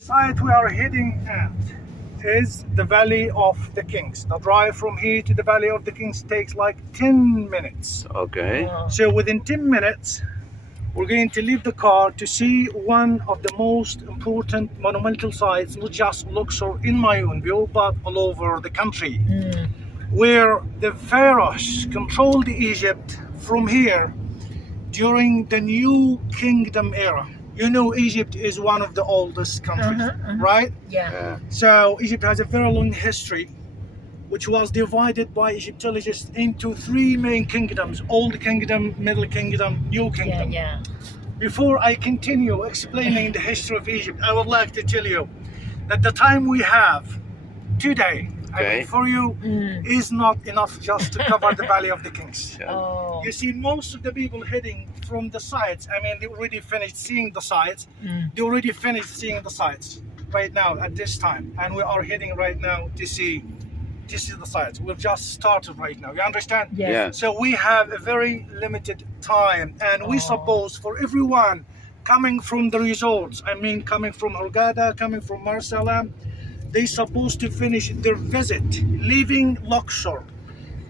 Site we are heading at is the Valley of the Kings. The drive from here to the Valley of the Kings takes like 10 minutes. Okay. So within 10 minutes, we're going to leave the car to see one of the most important monumental sites, not just Luxor in my own view, but all over the country, where the pharaohs controlled Egypt from here during the New Kingdom era. You know, Egypt is one of the oldest countries, right? Yeah. So Egypt has a very long history, which was divided by Egyptologists into three main kingdoms: Old Kingdom, Middle Kingdom, New Kingdom. Yeah. Before I continue explaining the history of Egypt, I would like to tell you that the time we have today, I mean, for you, is not enough just to cover the Valley of the Kings. Oh. You see, most of the people heading from the sites, I mean, they already finished seeing the sites. They already finished seeing the sites right now at this time. And we are heading right now to see the sites. We've just started right now. You understand? Yes. Yeah. So we have a very limited time. And we suppose for everyone coming from the resorts, I mean, coming from Hurghada, coming from Salaam, they're supposed to finish their visit, leaving Luxor,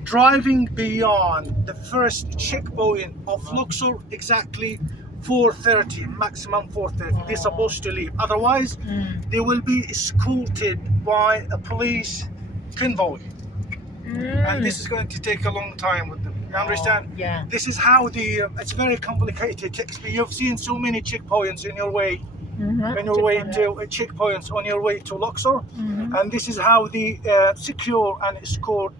driving beyond the first checkpoint of Luxor exactly 4:30, maximum 4:30. They're supposed to leave. Otherwise, they will be escorted by a police convoy. And this is going to take a long time with them. You understand? Yeah. This is how it's very complicated. You've seen so many checkpoints in your way. On your way to checkpoints on your way to Luxor, and this is how they secure and escort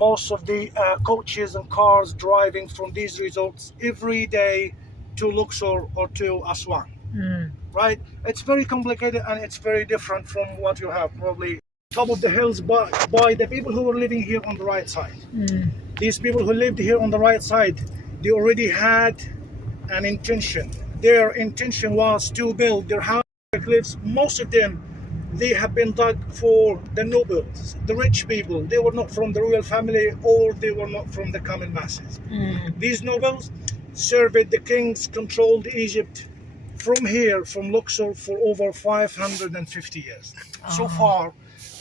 most of the coaches and cars driving from these resorts every day to Luxor or to Aswan. Right? It's very complicated and it's very different from what you have probably top of the hills by the people who are living here on the right side. These people who lived here on the right side, they already had an intention. Their intention was to build their house cliffs. Most of them, they have been dug for the nobles, the rich people. They were not from the royal family, or they were not from the common masses. These nobles served the kings, controlled Egypt from here, from Luxor, for over 550 years. So far,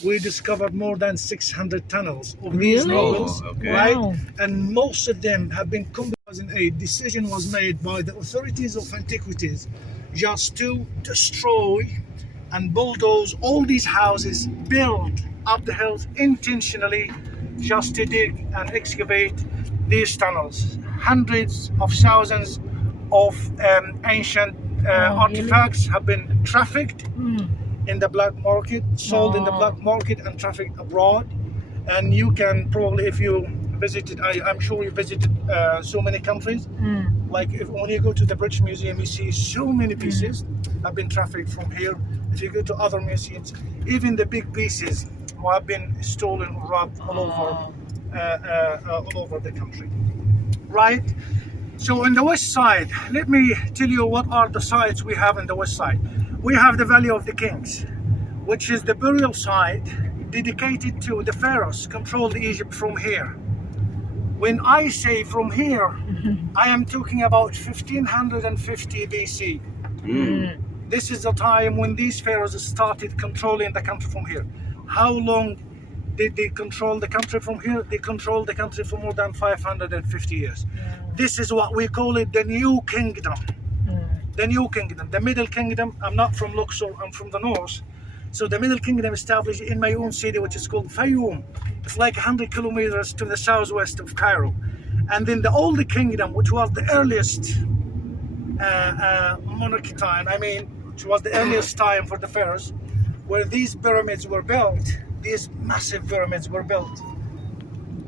we discovered more than 600 tunnels of these nobles, right? Wow. And most of them have been completed. A decision was made by the authorities of antiquities just to destroy and bulldoze all these houses, build up the hills intentionally, just to dig and excavate these tunnels. Hundreds of thousands of ancient artifacts have been trafficked in the black market, sold in the black market and trafficked abroad. And you can probably, if you visited, I'm sure you visited so many countries. Like when you go to the British Museum, you see so many pieces have been trafficked from here. If you go to other museums, even the big pieces have been stolen or robbed all over the country. Right? So on the west side, let me tell you what are the sites we have on the west side. We have the Valley of the Kings, which is the burial site dedicated to the pharaohs controlled Egypt from here. When I say from here, I am talking about 1550 BC. This is the time when these pharaohs started controlling the country from here. How long did they control the country from here? They controlled the country for more than 550 years. This is what we call it the New Kingdom. The New Kingdom. The Middle Kingdom, I'm not from Luxor, I'm from the north. So the Middle Kingdom established in my own city, which is called Fayoum. It's like 100 kilometers to the southwest of Cairo. And then the Old Kingdom, which was the earliest monarchy time, I mean, which was the earliest time for the pharaohs, where these pyramids were built, these massive pyramids were built.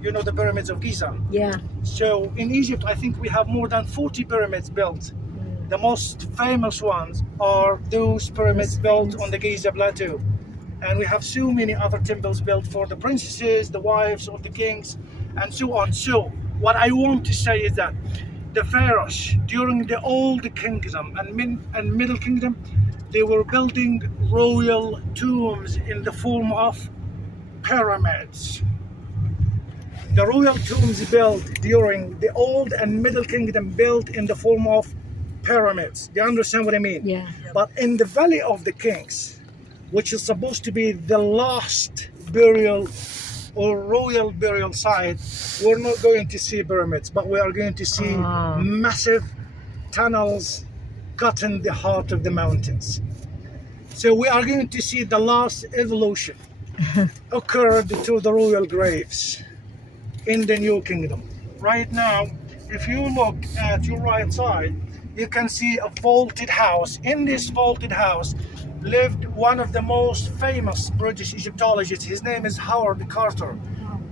You know the pyramids of Giza? Yeah. So in Egypt, I think we have more than 40 pyramids built. The most famous ones are those pyramids built on the Giza Plateau. And we have so many other temples built for the princesses, the wives of the kings, and so on. So what I want to say is that the pharaohs during the Old Kingdom and Middle Kingdom, they were building royal tombs in the form of pyramids. The royal tombs built during the Old and Middle Kingdom built in the form of pyramids. Do you understand what I mean? Yeah. But in the Valley of the Kings, which is supposed to be the last burial or royal burial site, we're not going to see pyramids, but we are going to see massive tunnels cut in the heart of the mountains. So we are going to see the last evolution occurred to the royal graves in the New Kingdom. Right now, if you look at your right side, you can see a vaulted house. In this vaulted house lived one of the most famous British Egyptologists. His name is Howard Carter,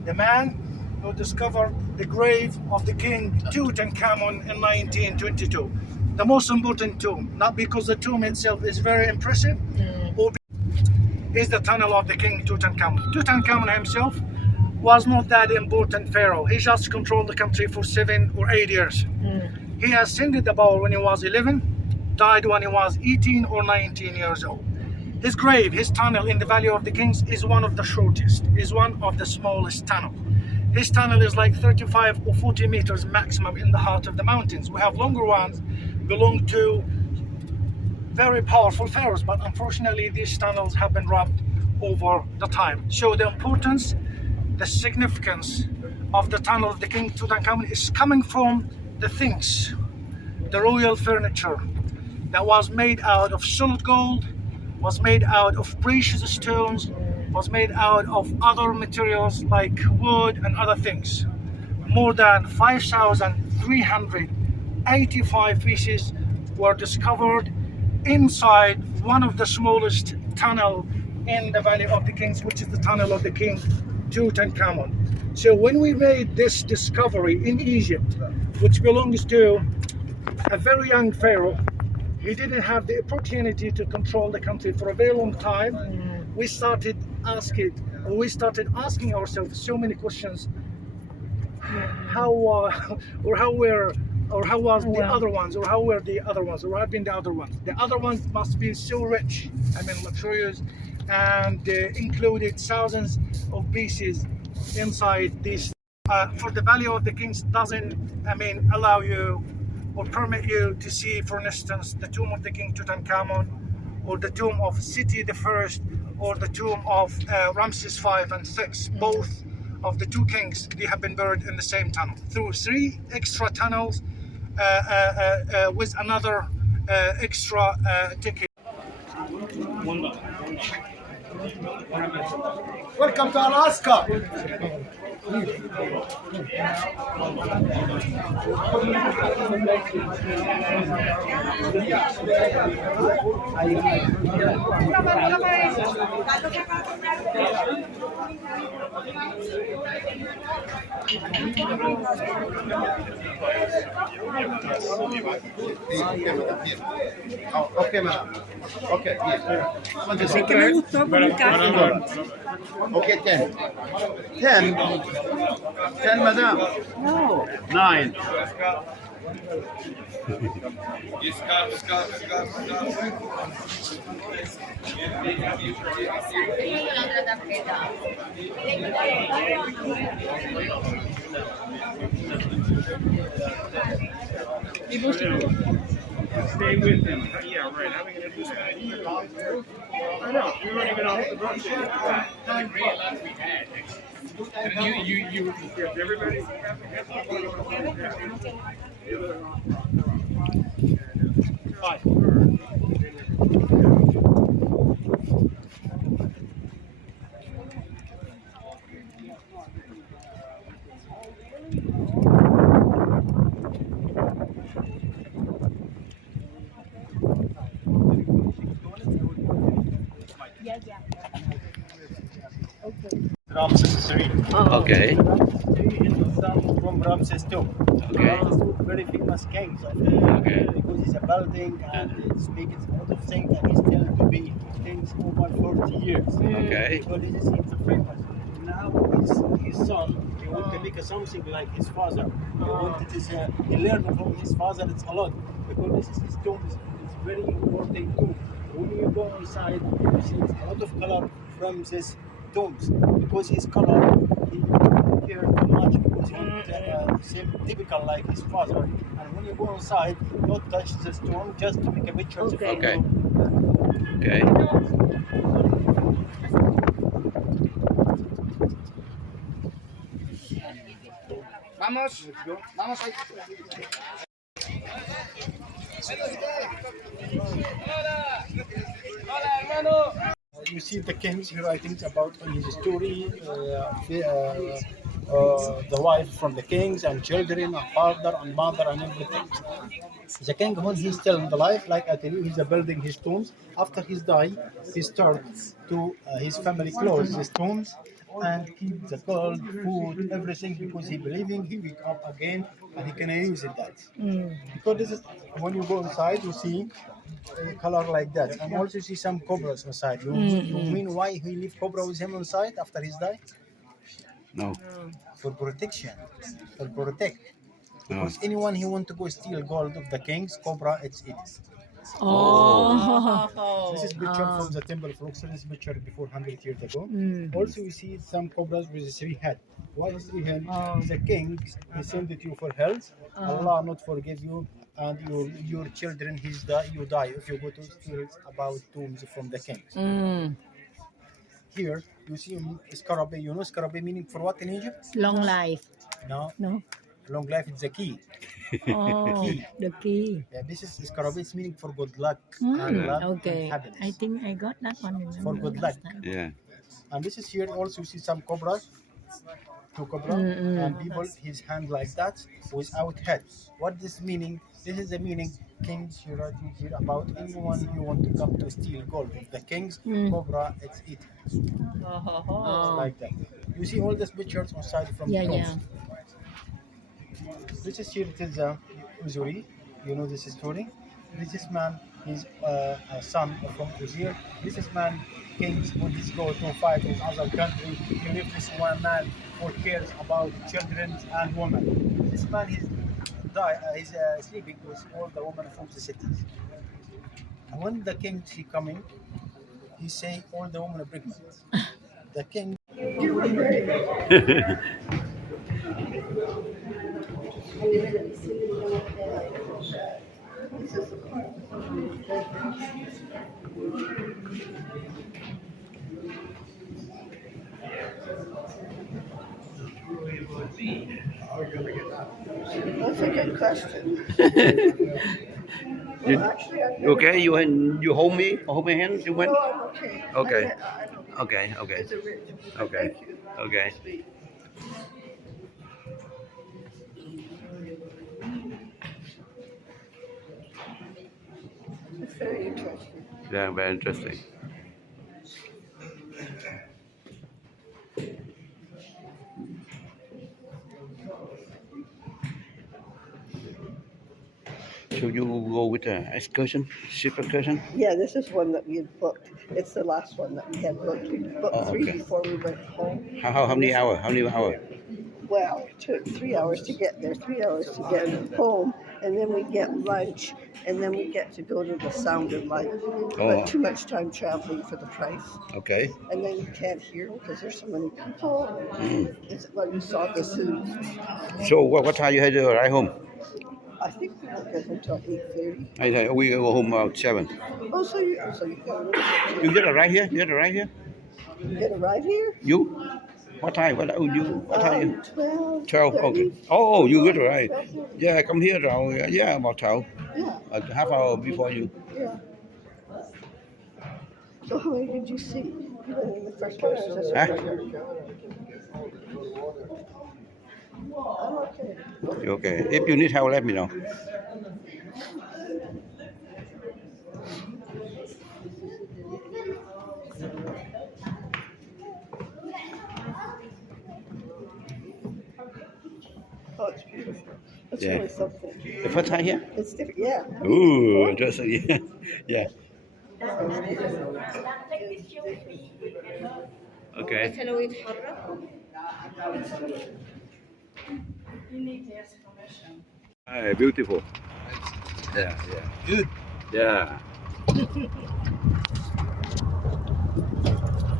the man who discovered the grave of the King Tutankhamun in 1922. The most important tomb, not because the tomb itself is very impressive, or is the tunnel of the King Tutankhamun. Tutankhamun himself was not that important pharaoh. He just controlled the country for 7 or 8 years. He ascended the power when he was 11, died when he was 18 or 19 years old. His grave, his tunnel in the Valley of the Kings is one of the shortest, is one of the smallest tunnel. His tunnel is like 35 or 40 meters maximum in the heart of the mountains. We have longer ones, belong to very powerful pharaohs, but unfortunately these tunnels have been robbed over the time. So the importance, the significance of the tunnel of the King Tutankhamun is coming from the things, the royal furniture that was made out of solid gold, was made out of precious stones, was made out of other materials like wood and other things. More than 5,385 pieces were discovered inside one of the smallest tunnel in the Valley of the Kings, which is the tunnel of the King Tutankhamun. So when we made this discovery in Egypt, which belongs to a very young pharaoh, he didn't have the opportunity to control the country for a very long time. We started asking ourselves so many questions. How was the other ones, or how were the other ones, or have been the other ones? The other ones must be so rich, luxurious, and included thousands of pieces inside this. For the Valley of the Kings doesn't, allow you or permit you to see, for instance, the tomb of the King Tutankhamun, or the tomb of Seti I, or the tomb of Ramses V and VI. Both of the two kings, they have been buried in the same tunnel, through 3 extra tunnels with another extra ticket. Welcome to Alaska. Okay, madam. Okay, yes. Así que me gustó con el café. Okay, 10. 10? 10, madam? No. 9. Stay with him. Yeah, right. How are we going to do that? I know. We weren't even off the bus yet. I didn't realize we had. You kept everybody happy. Ramses III. Okay. He is the son from Ramses II. Okay. Ramses II, very famous king. Okay. Because he's a building and he speaks a lot of things, and he's still to be things over 40 years. Okay. Because this is he's famous. Now his son, he want to make something like his father. He learned from his father. It's a lot, because this is his tomb. It's very important too. When you go inside, you see a lot of color from this tombs, because his color he don't care too much, because he want same typical like his father. And when you go inside, don't touch the stone, just to make a picture. Okay. Okay. Vamos. Vamos ahí. You see the king's writings about his story, the wife from the kings and children and father and mother and everything. The king, when he's still in the life, like I tell you, he's building his tombs. After his die, he starts to his family close his tombs and keep the gold, food, everything because he believing he wake up again and he can use it that. Because this is when you go inside, you see a color like that, and also see some cobras inside. You mean why he leave cobra with him inside after his die? No. For protection, for protect. Because anyone who want to go steal gold of the kings, cobra, it's it. Oh. This is picture from the temple of Luxor. This picture before 100 years ago. Also, you see some cobras with three head. Why is three head? The king, he sent it you for health. Allah not forgive you, and your children, you die if you go to steal about tombs from the kings. Here, you see scarabée. You know scarabée meaning for what in Egypt? Long life. No. No. Long life is the key. Oh, Key. the key. Yeah, this is scarabée. It's meaning for good luck and love Okay. and happiness. I think I got that one. For good luck. Yeah. And this is here also you see some cobras, two cobra, and people his hand like that without head. What this meaning? This is the meaning. Kings, you writing here about anyone who want to come to steal gold. If the kings, cobra, it's it. Like that. You see all these pictures on side from Yeah, the yeah. cross. This is here. It is Uzuri. You know this story. This is man. His son from Uzir. This is man. Kings when he go to fight with other country. He leave this one man for cares about children and women. This man he's sleeping with all the women from the cities. And when the king he coming, he say all the women are pregnant. The king. That's a good question. You okay? You hold me? Hold my hand? You went? No, I'm okay. Okay. I'm Okay. Okay. It's a rich. Okay. Thank you. Okay. Sweet. It's very interesting. Yeah, very interesting. So you go with the excursion, ship excursion? Yeah, this is one that we had booked. It's the last one that we had booked. We booked Oh, three okay. before we went home. How many hours? How many hours? Well, it took 3 hours to get there, 3 hours to get home, and then we get lunch, and then we get to go to the Sound of Light. Oh. But too much time traveling for the price. Okay. And then you can't hear because there's so many people. It's like you saw the zoo. So what time you had to arrive home? I think we won't get until 8:30. We go home about 7. Oh, so you got You get a ride here? You get a ride here? you get a ride here? You? What time? What time? 12. 12. 30. Okay. Oh, you get a ride. 12:30. Yeah, come here now. Yeah, about 12. Yeah, Half hour before you. yeah. So how many did you see? You went in the first one or was this Huh? I'm okay. You okay. If you need help, let me know. Oh, it's beautiful. It's Yeah. really something. The first time here? It's different. Yeah. Ooh, interesting. Yeah. Okay. Beautiful. Yeah, yeah. Good. Yeah.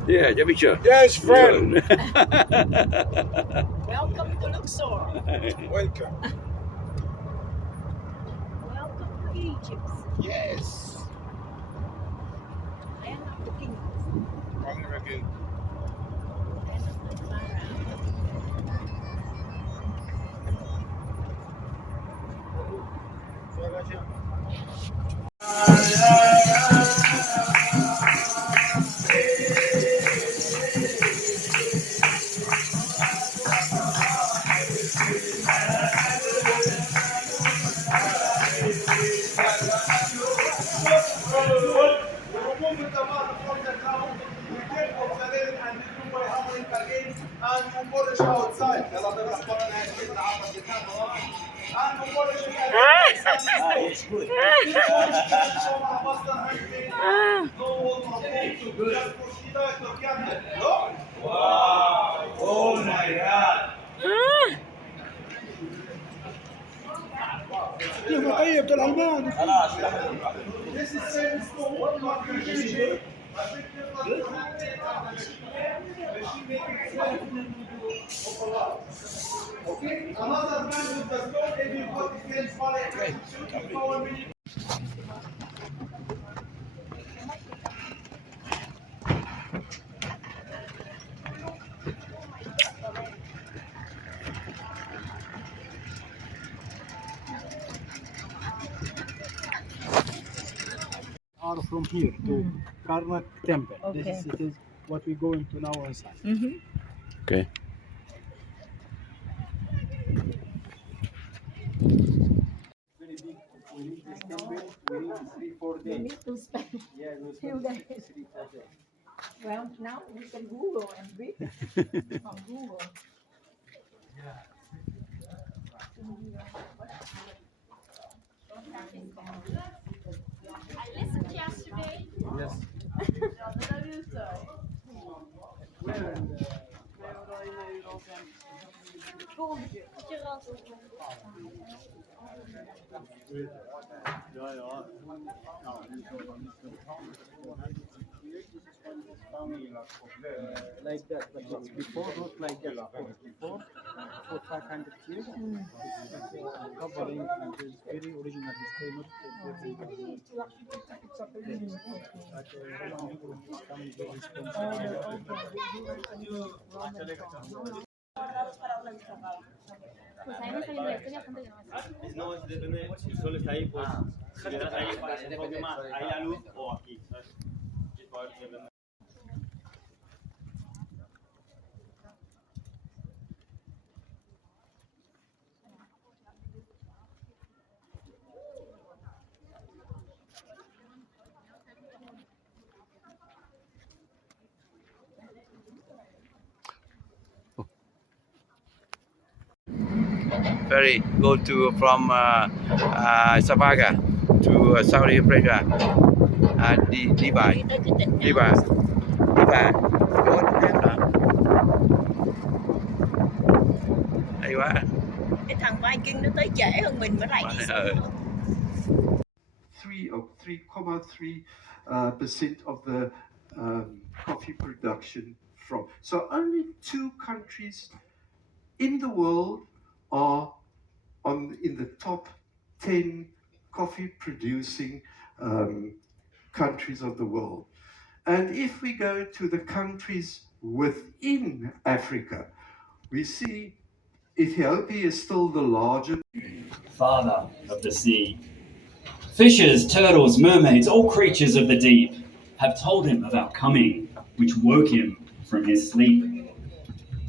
Yeah, the picture. Yes, friend. Welcome to Luxor. Welcome. Welcome to Egypt. Yes. I am not looking. American. It's good. Oh my God. طيب الألمان. خلاص. Okay, another man with the stone, if you got against money. Are from here to Karnak Temple. Okay. It is what we go into now inside. Okay. Very big. We need this temple. We need 3-4 days. To spend Yeah, we few spend days. 3-4 days. Well, now we can Google and read on Google. I listened yesterday. Yes. Like that, but it's before not like that. Before, for 500 years, it's covering and it's very original. Pues ahí me salió la historia bastante grande. No, depende, si el sol está ahí, pues si le das ahí para que se enfoque más, ahí la luz o aquí, ¿sabes? Y para ver si depende. Ferry go to from Savaga to Saudi Arabia. Dubai. Dubai. Hay quá. Cái thằng Viking nó tới trễ hơn mình mới lại đi Ừ. 3% of the coffee production from. So only 2 countries in the world are in the top 10 coffee producing countries of the world. And if we go to the countries within Africa, we see Ethiopia is still the largest. Father of the sea. Fishes, turtles, mermaids, all creatures of the deep have told him of our coming, which woke him from his sleep.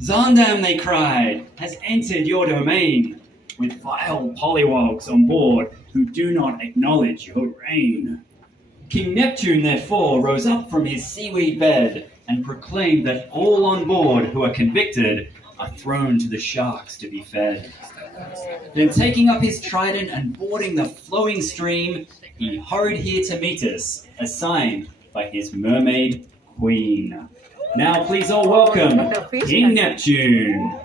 Zandam, they cried, has entered your domain, with vile pollywogs on board who do not acknowledge your reign. King Neptune, therefore, rose up from his seaweed bed and proclaimed that all on board who are convicted are thrown to the sharks to be fed. Then taking up his trident and boarding the flowing stream, he hurried here to meet us, assigned by his mermaid queen. Now please all welcome King Neptune.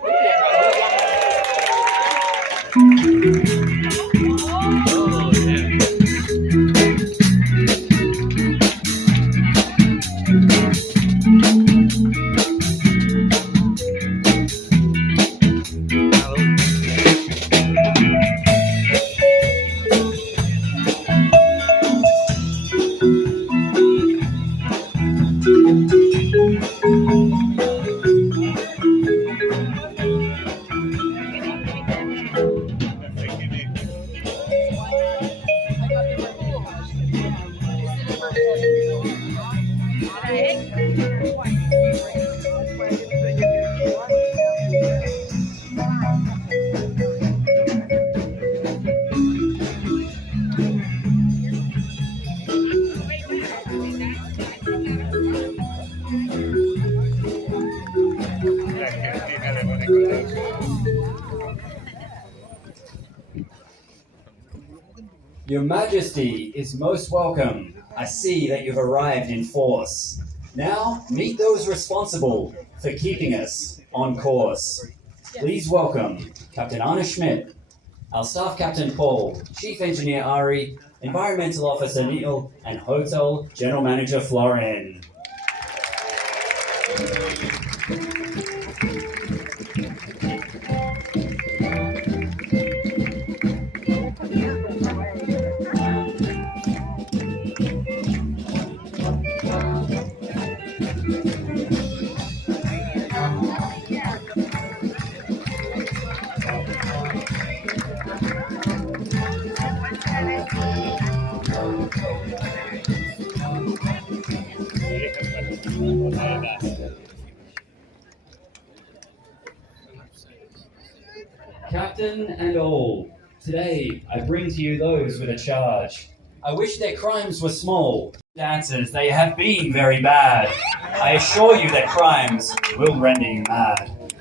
Your Majesty is most welcome. I see that you've arrived in force. Now, meet those responsible for keeping us on course. Please welcome Captain Arne Schmidt, our Staff Captain Paul, Chief Engineer Ari, Environmental Officer Neil, and Hotel General Manager Florin. Captain and all, today I bring to you those with a charge. I wish their crimes were small. Dancers, they have been very bad. I assure you their crimes will render you mad.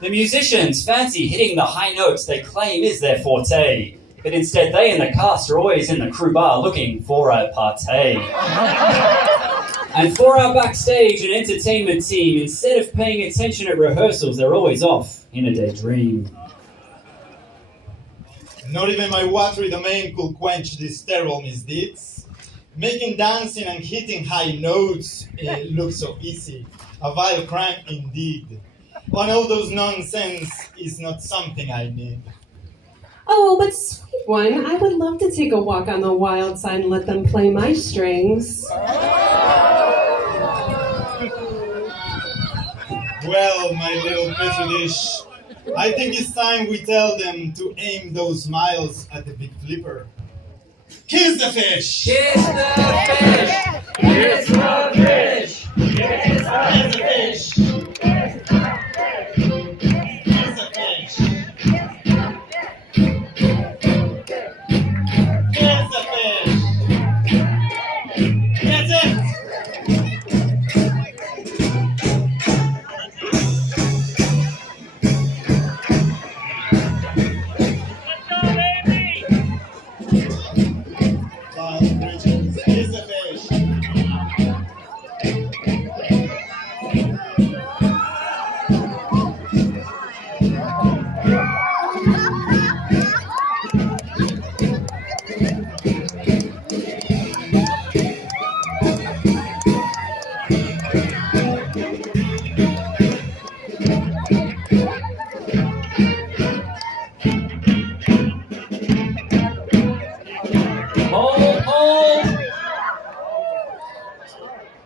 The musicians fancy hitting the high notes they claim is their forte, but instead they and the cast are always in the crew bar looking for a party. And for our backstage and entertainment team, instead of paying attention at rehearsals, they're always off in a daydream. Not even my watery domain could quench these terrible misdeeds. Making dancing and hitting high notes look so easy. A vile crime indeed. One of those nonsense is not something I need. Oh, but sweet one, I would love to take a walk on the wild side and let them play my strings. Well, my little petri dish, I think it's time we tell them to aim those miles at the big flipper. Kiss the fish! Kiss the fish! Kiss the fish! Kiss the fish! Kiss the fish! Kiss the fish! That's it!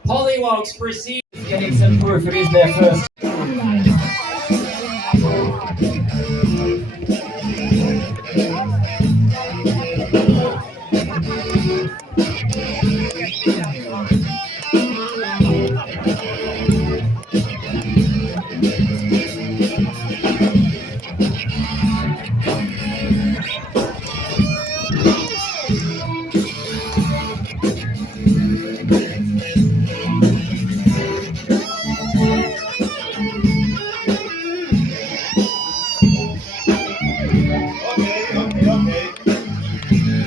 Pollywogs proceed getting some proof it is their first.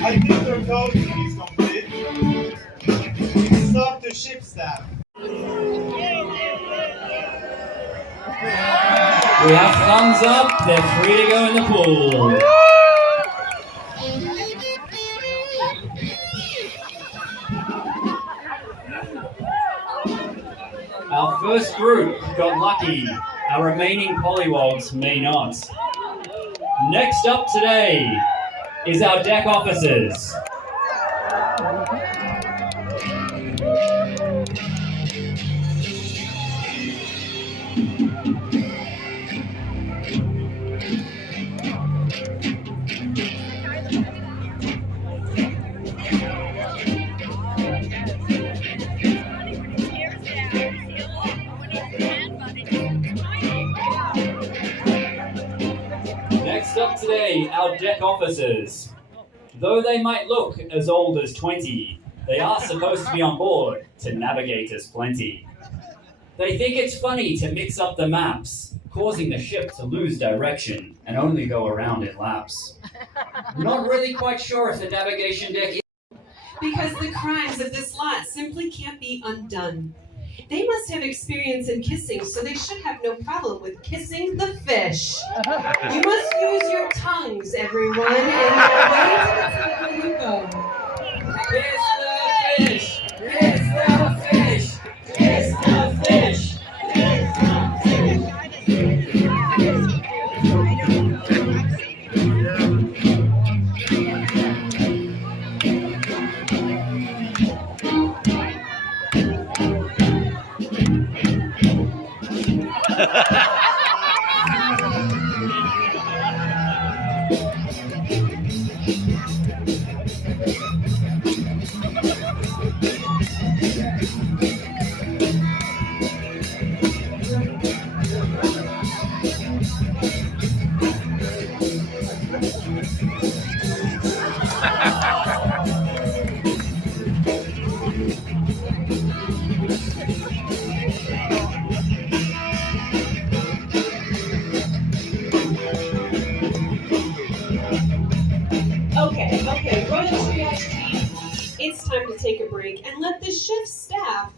I think their coding is complete. Stop the ship staff. We have thumbs up, they're free to go in the pool. Our first group got lucky, our remaining pollywogs may not. Next up today is our deck officers. Next up today, our deck officers. Though they might look as old as 20, they are supposed to be on board to navigate us plenty. They think it's funny to mix up the maps, causing the ship to lose direction and only go around in laps. Not really quite sure if the navigation deck is... Because the crimes of this lot simply can't be undone. They must have experience in kissing, so they should have no problem with kissing the fish. You must use your tongues, everyone, and your way to the table you go. Kiss the fish! Kiss the fish! Kiss the fish! Okay, Royal Triage team, it's time to take a break and let the shift staff.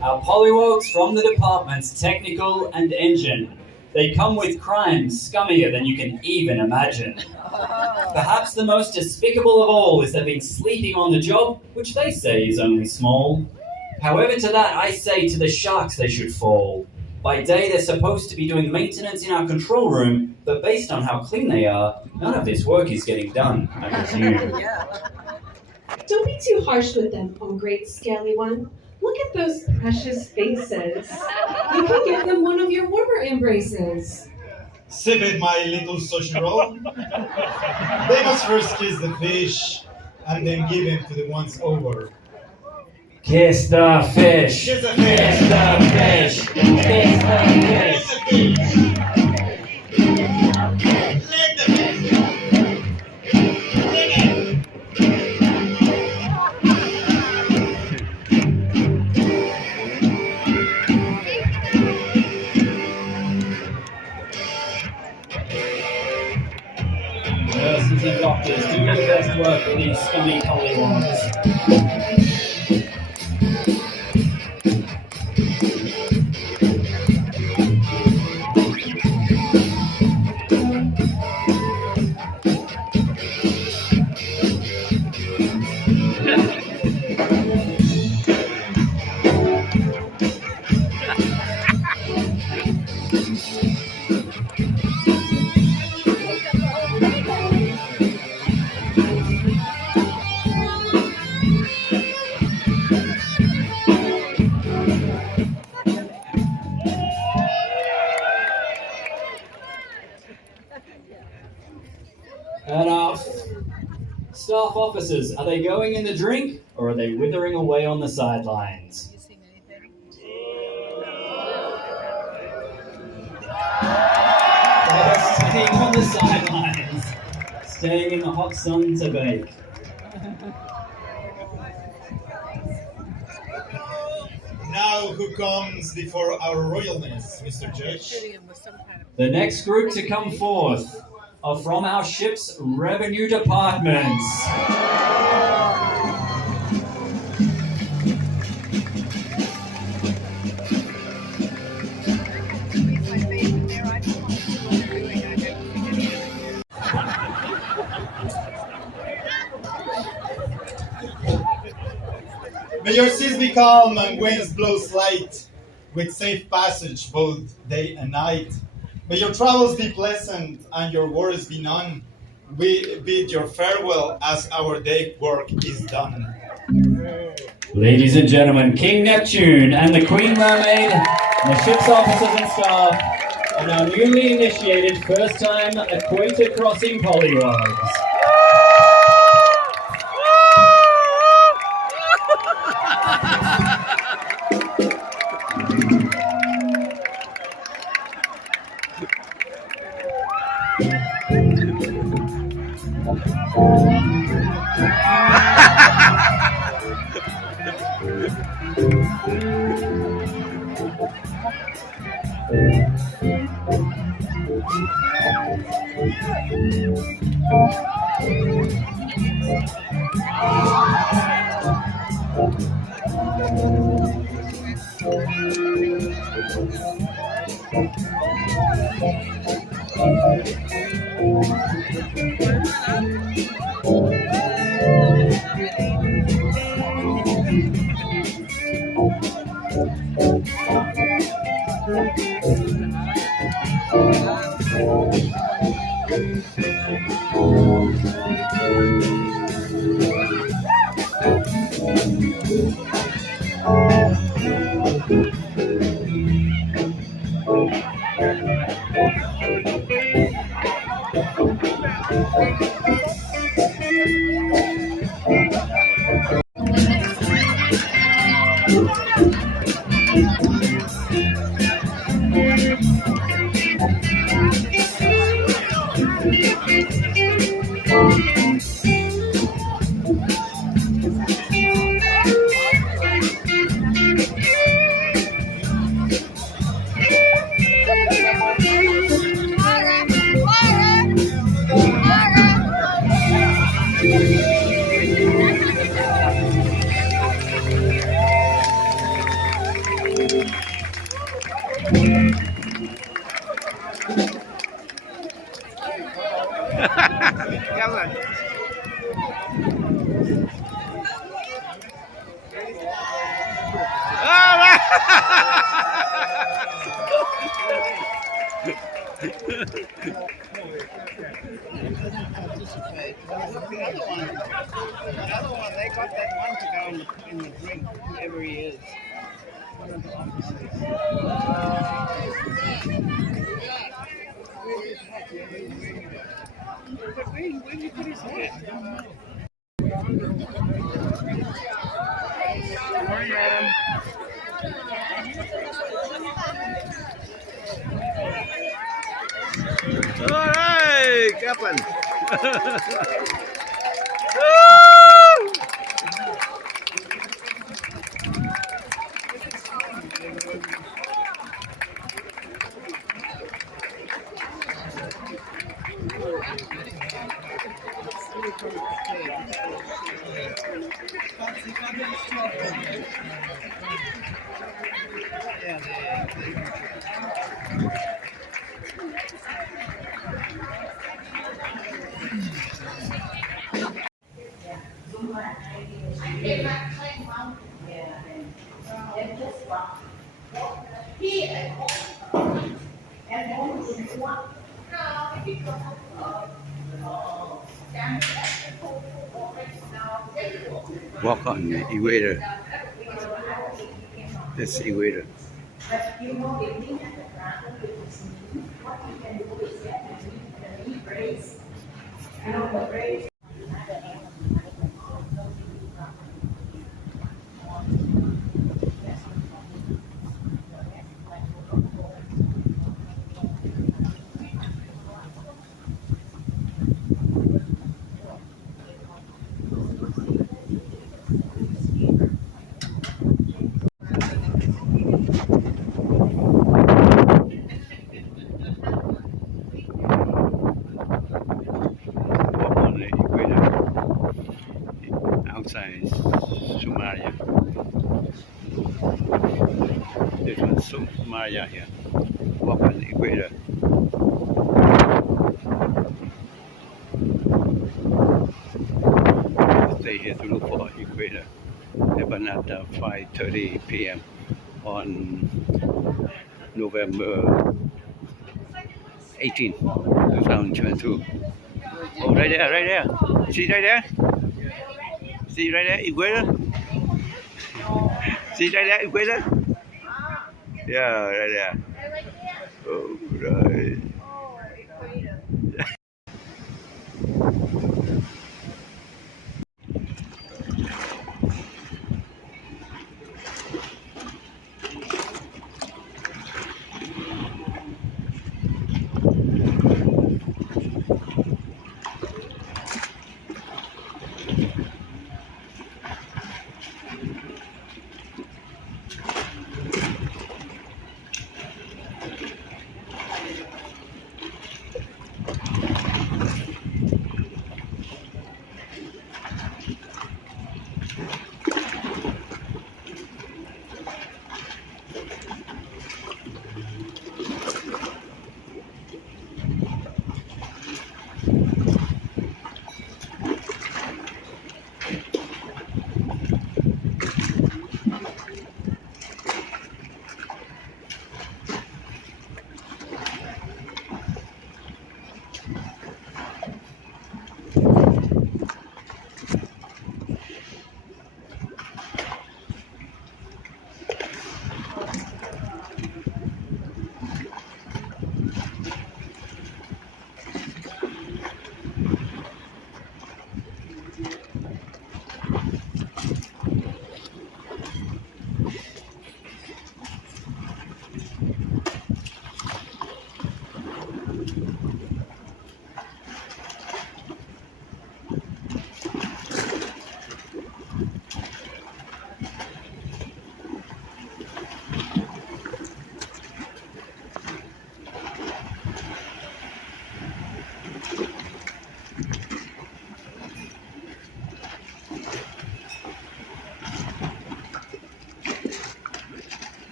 Our polywogs from the departments Technical and Engine. They come with crimes scummier than you can even imagine. Perhaps the most despicable of all is they've been sleeping on the job, which they say is only small. However, to that I say to the sharks they should fall. By day they're supposed to be doing maintenance in our control room, but based on how clean they are, none of this work is getting done, I presume. Don't be too harsh with them, oh great scaly one. Look at those precious faces. You can give them one of your warmer embraces. Sip it, my little social. They must first kiss the fish and then give him to the ones over. Kiss the fish! Kiss the Kiss fish! the fish! Kiss the fish! Nurses and doctors, do your best work with these scummy polywogs. And our staff officers, are they going in the drink or are they withering away on the sidelines? They're staying on the sidelines, staying in the hot sun to bake. Now who comes before our royalness, Mr. Judge? The next group to come forth are from our ship's revenue departments. May your seas be calm and winds blow slight, with safe passage both day and night. May your travels be pleasant and your worries be none. We bid your farewell as our day work is done. Ladies and gentlemen, King Neptune and the Queen Mermaid, and the ship's officers and staff, and our newly initiated first-time equator crossing polywogs. They got that one to go in the drink, whoever he is. One of the officers. But where did you put his hat? Good morning, Adam. All right, Kaplan. Walk on the equator. That's the equator. Outside is Somalia. This one's Somalia here. Walk on the equator. Stay here to look for equator. But at 5:30 p.m. on November 18, 2022. Oh, right there, right there. See right there? See right there, equator? See right there, equator? Yeah, right there. Oh, right.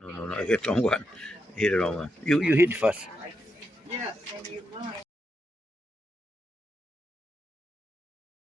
No, I get the wrong one. I hit the wrong one. You hit first. Yes, and you mind.